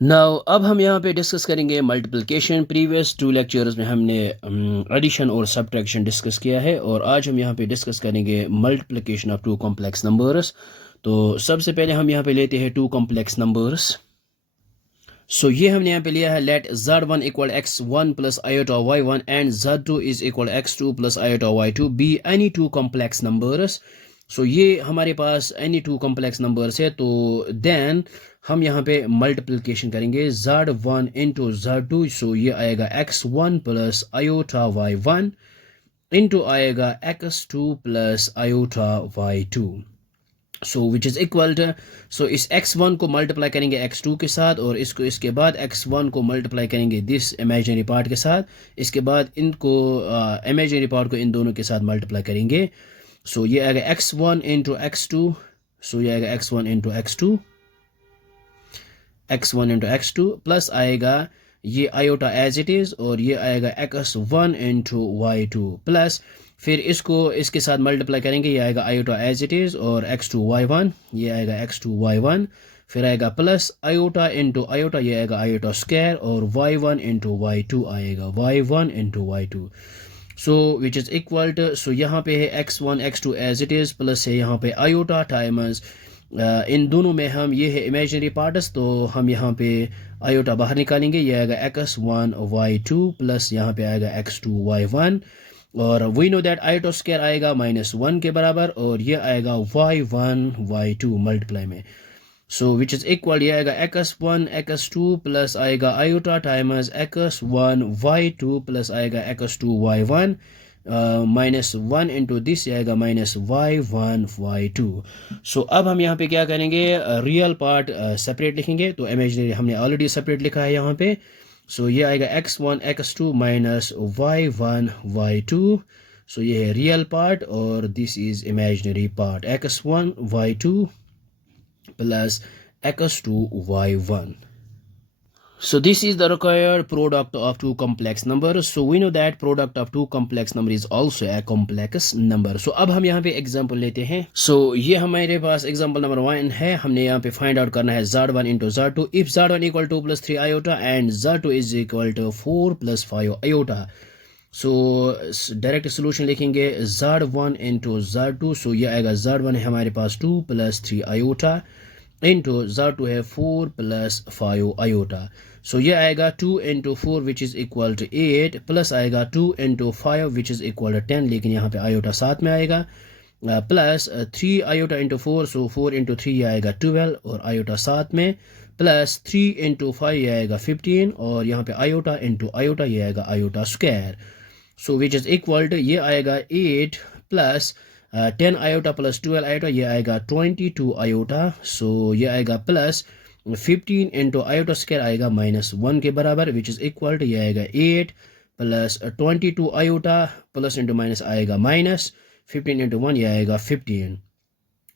Now अब हम यहाँ पे डिस्कस करेंगे मल्टीप्लिकेशन। प्रीवियस टू लेक्चर्स में हमने एडिशन और सब्ट्रैक्शन डिस्कस किया है और आज हम यहाँ पे डिस्कस करेंगे multiplication of two complex numbers. तो सबसे पहले हम यहाँ पे लेते हैं टू कॉम्प्लेक्स नंबर्स। सो ये हमने यहाँ पे लिया है let z1 equal x1 plus iota y1 and z2 is equal x2 plus iota y2 be any two complex numbers. So ये हमारे पास एनी टू कॉम्प्लेक्स नंबर्स है, तो देन हम यहाँ पे मल्टीप्लिकेशन करेंगे z1 इंटू z2। सो ये आएगा x1 plus iota y1 into आएगा x2 plus iota y2। So which is equal to, so इस x1 को मल्टीप्लाई करेंगे x2 के साथ और इसको इसके बाद x1 को मल्टीप्लाई करेंगे दिस इमेजिनरी पार्ट के साथ। इसके बाद इनको इमेजिनरी पार्ट को इन दोनों के साथ मल्टीप्लाई करेंगे। सो ये आएगा x1 इंटू x2। सो ये आएगा x1 into x2, x1 into x2 plus आएगा ये आयोटा एज इट इज़ और ये आएगा x1 इंटू y2 प्लस फिर इसको इसके साथ मल्टीप्लाई करेंगे, ये आएगा आयोटा एज इट इज़ और x2 y1, ये आएगा x2 y1, फिर आएगा प्लस आयोटा इंटू आयोटा, ये आएगा आयोटा स्क्वायर और y1 इंटू y2 आएगा y1 into y2। So which is equal to, so यहाँ पे है x1 x2 as it is plus है यहाँ पे आयोटा टाइम्स इन दोनों में हम ये है इमेजिनरी पार्ट्स, तो हम यहाँ पे आयोटा बाहर निकालेंगे, ये आएगा x1 y2 प्लस यहाँ पे आएगा x2 y1 और we know that iota square आएगा -1 के बराबर और ये आएगा y1 y2 मल्टीप्लाई में। सो विच इज़ इक्वल, ये आएगा x1 x2 प्लस आएगा iota times x1 y2 plus आएगा x2 y1 -1 इंटू दिस आएगा -y1 y2। सो अब हम यहाँ पे क्या करेंगे, रियल पार्ट सेपरेट लिखेंगे, तो इमेजिनरी हमने ऑलरेडी सेपरेट लिखा है यहाँ पे। सो ये आएगा x1 x2 minus y1 y2। सो ये है रियल पार्ट और this is imaginary part x1 y2 plus x2 y1. So this is the required product of two complex numbers. So we know that product of two complex number is also a complex number. So अब हम यहाँ पे example लेते हैं। So ये हमारे पास example number 1 है, हमने यहाँ पे find out करना है z1 into z2 if z1 equal to 2 plus 3 iota and z2 is equal to 4 plus 5 iota. So direct solution लिखेंगे z1 इंटू z2। सो ये आएगा z1 है हमारे पास 2 प्लस 3 आयोटा इंटू z2 है 4 प्लस 5 आयोटा। सो ये आएगा 2 into 4 which is equal to 8 plus आएगा 2 into 5 which is equal to 10, लेकिन यहाँ पे आयोटा साथ में आएगा plus 3 iota into 4। So 4 into 3 ये आएगा 12 और आयोटा साथ में प्लस 3 इंटू 5 ये आएगा 15 और यहाँ पे आयोटा इंटू आयोटा ये आएगा iota square. So which is equal to, ये आएगा 8 प्लस 10 आयोटा प्लस 12 आयोटा ये आएगा 22 आयोटा। सो ये आएगा प्लस 15 इंटू आयोटा स्क्वायर आएगा -1 के बराबर विच इज़ इक्वल टू, ये आएगा 8 plus 22 iota plus into minus आएगा माइनस 15 इंटू 1 ये आएगा 15।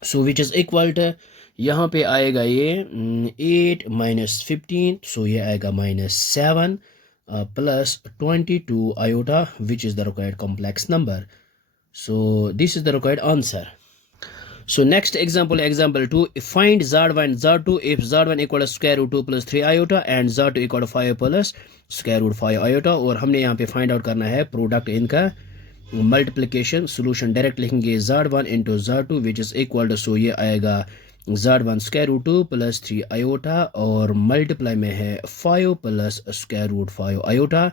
सो विच इज़ इक्वल टू, यहाँ पे आएगा ये 8 माइनस 15, सो ये आएगा -7 plus 22 iota, which is the required complex number. So this is the required answer. So next example, example 2, find z1 z2 if z1 equal to square root 2 plus 3 iota and z2 equal to 5 plus square root 5 iota। और हमने यहाँ पे find out करना है product इनका multiplication. Solution direct लिखेंगे z1 into z2 which is equal to, so ये आएगा z1 square root 2 plus 3 iota और मल्टीप्लाई में है 5 plus square root 5 iota.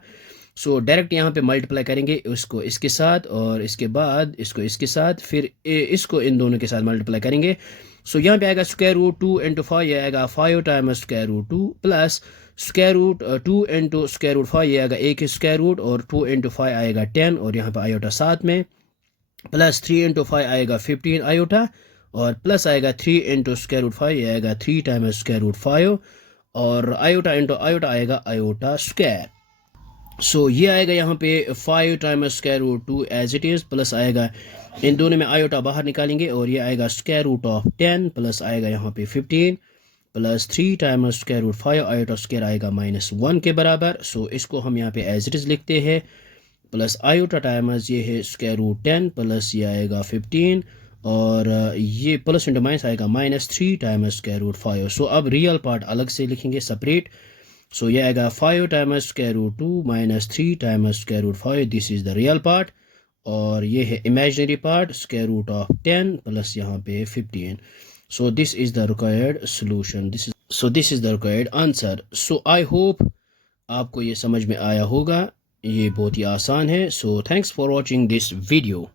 So direct यहाँ पे मल्टीप्लाई करेंगे इसको इसके साथ और इसके बाद इसको इसके साथ, फिर इसको इन दोनों के साथ मल्टीप्लाई करेंगे। सो यहाँ पे आएगा स्क्वायर रूट 2 इंटू 5 ये आएगा 5 times square root 2 plus square root 2 into square root 5 ये आएगा एक स्क्वायर रूट और 2 इंटू 5 आएगा 10 और यहाँ पे आयोटा साथ में प्लस 3 इंटू 5 आएगा 15 आयोटा और प्लस आएगा 3 इंटू स्क्वायर रूट 5 ये आएगा 3 टाइम्स स्क्वायर रूट 5 और आयोटा इंटू आयोटा आएगा आयोटा स्क्वायर। सो ये आएगा यहाँ पे 5 times square root 2 as it is plus आएगा इन दोनों में आयोटा बाहर निकालेंगे और ये आएगा स्क्वायर रूट ऑफ 10 प्लस आएगा यहाँ पे 15 plus 3 times square root 5 iota square आएगा -1 के बराबर। सो इसको हम यहाँ पे एज इट इज़ लिखते हैं प्लस आयोटा टाइम्स ये है स्क्वायर रूट 10 प्लस ये आएगा 15 और ये प्लस इंटू माइनस आएगा -3 टाइम्स स्क्वायर रूट 5। सो अब रियल पार्ट अलग से लिखेंगे सेपरेट। सो ये आएगा 5 times square root 2 -3 times square root 5, this is the real part. और ये है imaginary part square root of 10 plus यहाँ पे 15। So this is the required solution, this is the required answer. So I hope आपको ये समझ में आया होगा, ये बहुत ही आसान है। So thanks for watching this video.